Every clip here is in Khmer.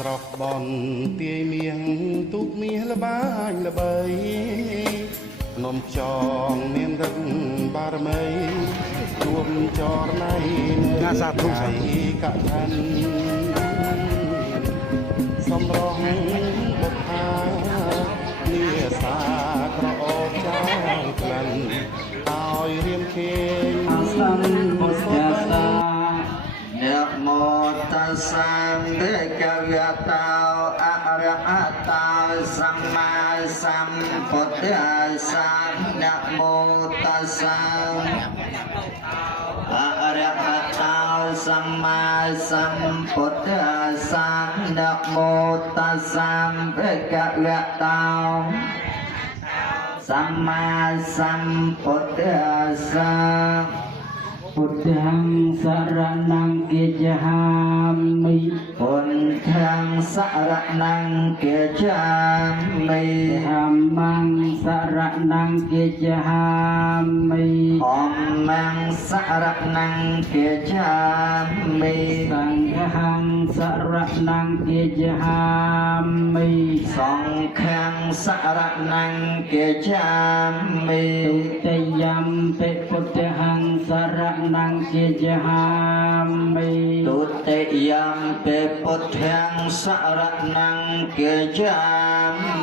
ស្រុកបនទាយមៀងទូកមាសល្បាញល្បីនំខ្យងមានរឹកបារមីជួបចរណៃនៅសាធុសៃកថានសំរងបុកថាលាសាក្រអូបចៅក្លិនឲ្យរៀមខេងអសੰពុទ្ធសានមោតស្សៈភៈคะវៈតោអរហតោសម្មាសម្ពុទ្ធស្សៈនមោតស្សៈអរហតោសម្មាសម្ពុទ្ធស្សៈនមោតស្សៈភៈคะវៈតោសម្មាសម្ពុទ្ធស្សៈពុទ្ធังសរណង្គិច្ឆាមិពុទ្ធังសរណង្គិច្ឆាមិធម្មังសរណង្គិច្ឆាមិអម្មังសរណង្គិច្ឆាមិសង្ឃังសរណង្គិច្ឆាមិសង្ឃังសរណង្គិច្ឆាមិទុតិយំពិពុទ្ធังសរណង្គិច្ឆាមិទុតិយំពិពុទ្ធังសរណង្គិច្ឆា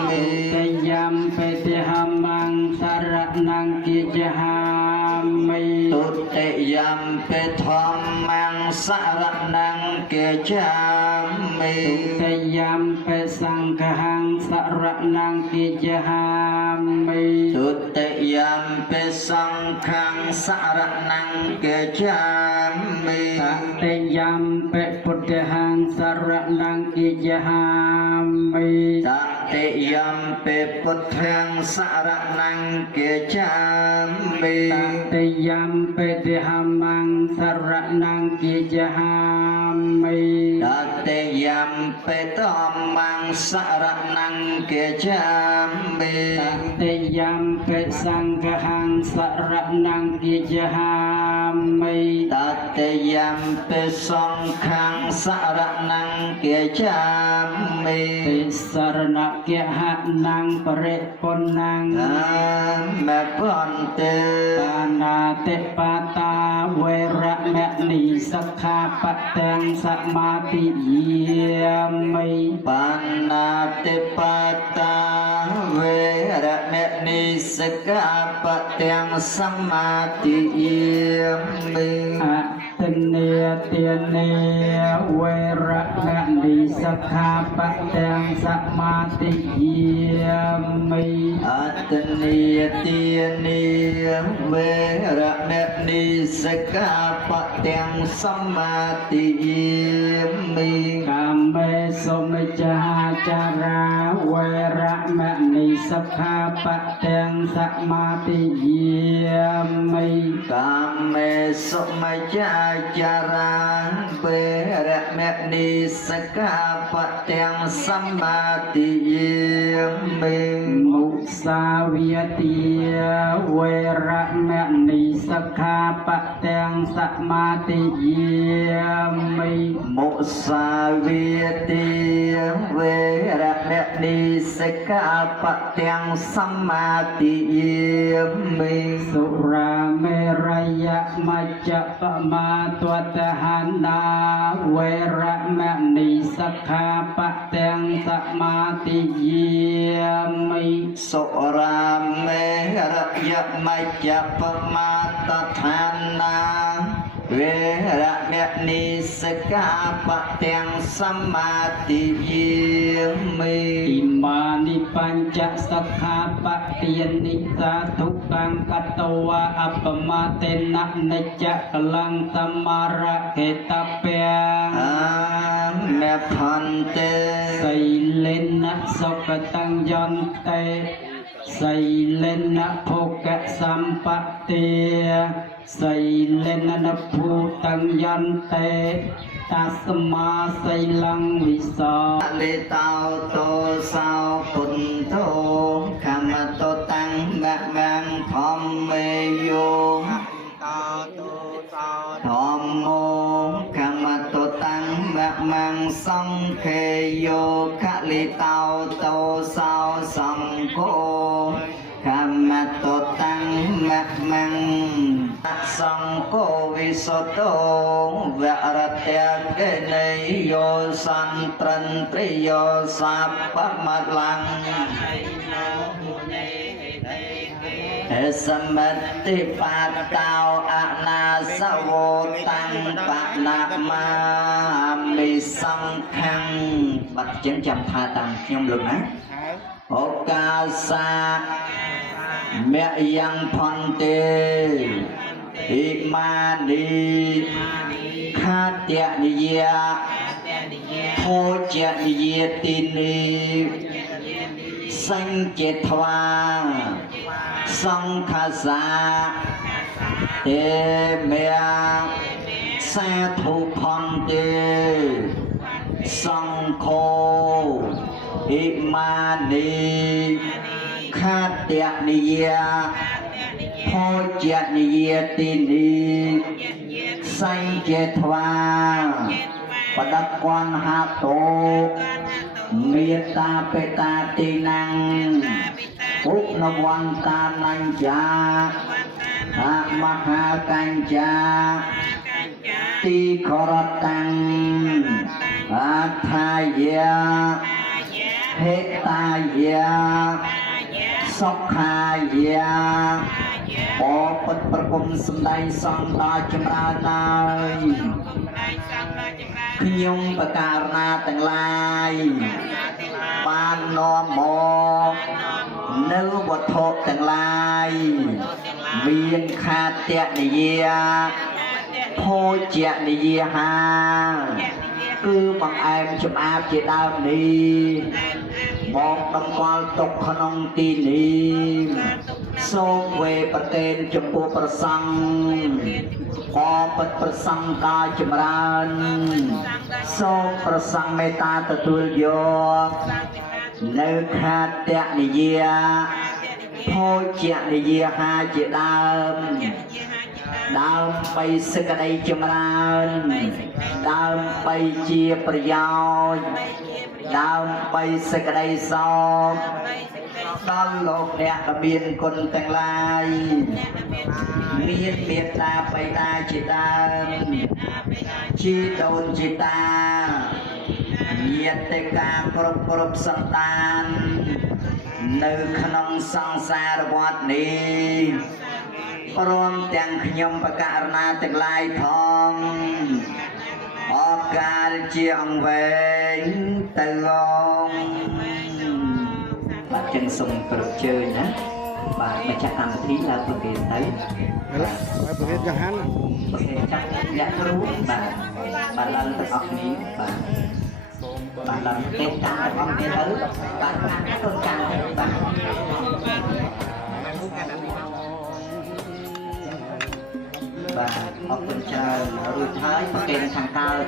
មិទុតិយំពិធម្មังសរណង្គិច្ឆាមិទុតិយំពិធម្មังសរណង្គិច្ឆាមិទុតិយំពិសង្ឃังសរណង្គិច្ឆាមិទុតិយំពិសង្ឃังសរណង្គិច្ឆាមិតតិយំពិពុទ្ធังសរណង្គិច្ឆាមិតតិយំពិពុទ្ធังសរណង្គិច្ឆាមិតតិយំពិធម្មังសរណង្គិច្ឆាមិតតិយំពិធម្មังសរណង្គិច្ឆាមិតតិយំពិសង្ឃังសរណង្គិច្ឆាមិតតិយំពិសង្ឃังសរណង្គិច្ឆាមិពិសរណគហណੰបរិពុណੰមបន្តិបាណាតិបាតាវេរមណីសិក្ខាបទាំងសមាទិយាមិបាណាតិបាតាវេរមណីសិក្ខាបទាំងសមាទិយាមិអទនេទានេវេរមណីសិក្ខាបទាំងសមាទិយាមិអទនេទានេវេរមណីសិក្ខាបទាំងសមាទិយាមិកាមេសុមិច្ឆាចារាវេរមណីសិក្ខាបទាំងសមាទិយាមិកាមេសុមិច្ឆាចារាវេរមណីសិក្ខាបទាំងសមាទិយាមិមុសាវាទាវេរមណីសិក្ខាបទាំងសមាទិយាមិមុសាវាទាវេរមណីសិក្ខាបទាំងសមាទិយាមិសុរាមេរយមច្ចបមាទតហណាវេរមណីសិក្ខាបទាំងសមាទិយាមិសុរាមេរយមច្ចបមាទដ្ឋានាវេរមណីសិក្ខាបទាំងសមាទិយាមិឥមានិបញ្ចសិក្ខាបទានិសាធុកាំកតវៈអបមតេននិច្ចកលੰសមារកេតពាមេផន្តេសីលេនសុគតੰយន្តេសីលេនភោគសម្បទាសីលេនភូតੰយន្តេតាស្មាសីលੰវិសោលេតោតោសោពុទ្ធោខមតោតੰមមាំធម្មេយោតោសោធម្មោខមតោតੰម มังสังเคโยคะลิตาวโตสาวสังโฆขมตตังมะมังสังโฆวิสุทโธวะรตยเกเนยโยสันตรันตริโยสัพพมัลลังสมัติปัตตาวอนาสโวตังปะนามามิสังขังบัดจึงจำท่าตามខ្ញុំលោកណាโอกาสะเมยังพันเตอิมานีคาเตนิยะโพเจนิยตินีสังเจตวาสังฆาสาเตเมียสาธุพันเตสังโฆอิมานีคาเตนิยะโพเจนิยตินีสังเจตวาปดักวันหาโตเมตตาเปตาตินังอุณวันตานัญจามหากัญจาติขรตังอัฏฐายะเหตายะសុខាយាអពុតប្រគុំសំដែងសង្ឃដល់ចម្រើនហើយខ្ញុំបការណាទាំងឡាយបាននាំមកនៅវត្ថុទាំងឡាយមានខាតនិយាភោជនិយាហាគឺបង្អែមចំអាបជាដើមនេះមកតម្កល់ទុកក្នុងទីនេះសូមវេប្រកេនចំពោះព្រះសង្ឃអបិទ្ធព្រះសង្ឃដ៏ចម្រើនសូមព្រះសង្ឃមេត្តាទទួលយកនៅខាតនិយាភោជនិយាហាជាដើមដើម្បីសេចក្តីចម្រើនដើម្បីជាប្រយោជន៍ដើម្បីសេចក្តីសុខដល់លោកអ្នកដែលមានគុណទាំងឡាយមានមេត្តាបៃតាជាដើមជីដូនជីតាញាតិកាគ្រប់សន្តាននៅក្នុងសង្សារវដ្តនេះព្រមទាំងខ្ញុំបករណាទាំងឡាយផងអកាលជាអង្វែងទៅឡងបាទចឹងសូមប្រជើញណាបាទម្ចាស់កម្មវិធីឡើងប្រគេនទៅបាទប្រគេនចង្ហាន់ប្រគេនចាក់អ្នកគ្រូបាទឡើងទាំងអស់គ្នាបាទឡើងទេតាមទាំងអស់គ្នាទៅបាទកូនកាំបាទបាទអរគុណច្រើនរួចហើយប្រកេនខាងកើត